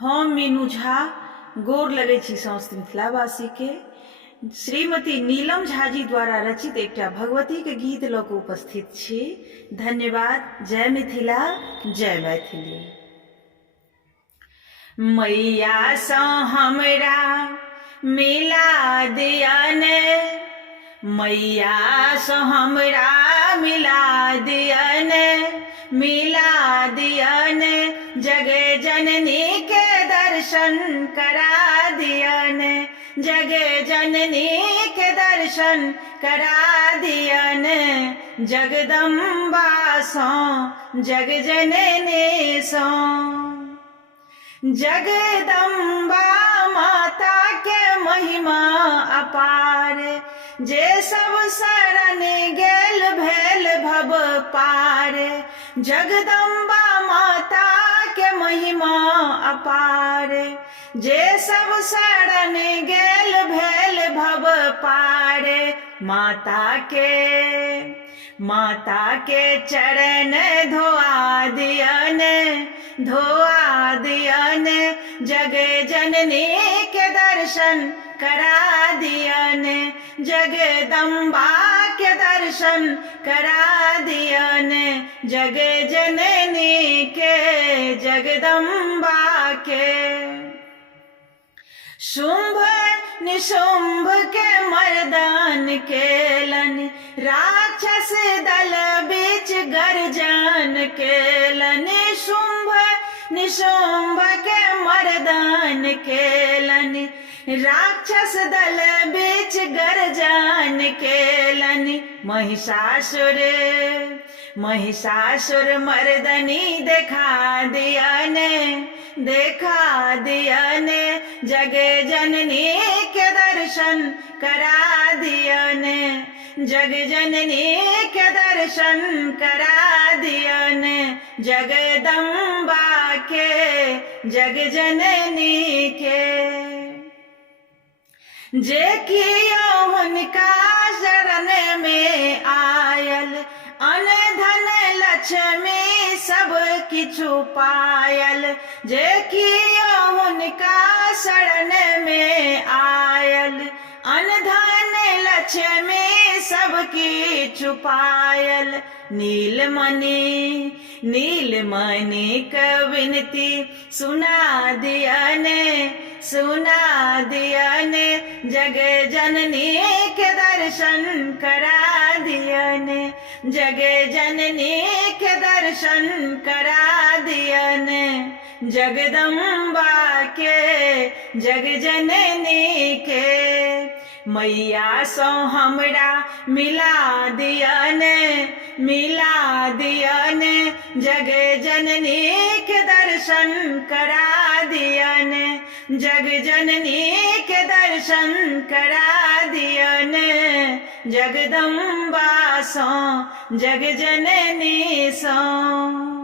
हम मीनू झा गोर लगै छी समस्त मिथिलावासी के। श्रीमती नीलम झा जी द्वारा रचित एकटा भगवती के गीत लऽ कऽ उपस्थित छी। धन्यवाद। जय मिथिला, जय मैथिली। मैया सँ हमरा मिला दियन, मैया सँ हमरा मिला दियन, मिला दियन, जग जननी के दर्शन करा दियन, जग जननी के दर्शन करा दियन, जगदम्बा सँ जग जननी सँ। जगदम्बा माता के महिमा अपार, जे सब शरण गेल भेल भव पार। जगदम्बा माता के महिमा अपार, जे सब शरण गेल भेल भव पार। माता के चरण धोआ दियन, धोआ दियन, जग जननी के दर्शन करा दियन, जगदम्बा के दर्शन करा दियन, जग जननी के, जगदम्बा के। शुंभ निशुंभ के मर्दन केलन, राक्षस दल बीच गर्जन केलन। शुंभ निशुंभ के मर्दन केलन, राक्षस दल बीच गर्जन केलन। महिषासुर मर्दनी देखा दियन, देखा दियन, जग जननी के दर्शन करा दियन, जग जननी के दर्शन करा दियन, जगदम्बा के, जग जननी के। जे कियो हुनका शरण में आयल, अन धन लक्ष्मी सब किछु पायल। जे कियो हुनका शरण में आयल, अन धन लक्ष्मी सब किछु पायल। नीलमणि क विनती सुना दियन, सुना दियन, जग जननी के दर्शन करा दियन, जग जननी के दर्शन करा दियन, जगदम्बा के, जग जननी के। मैया सँ हमरा मिला दियन, मिला दियन, जग जननी के दर्शन करा दियन, जग जननी के दर्शन करा दियन, जगदम्बा सँ जग जननी सँ।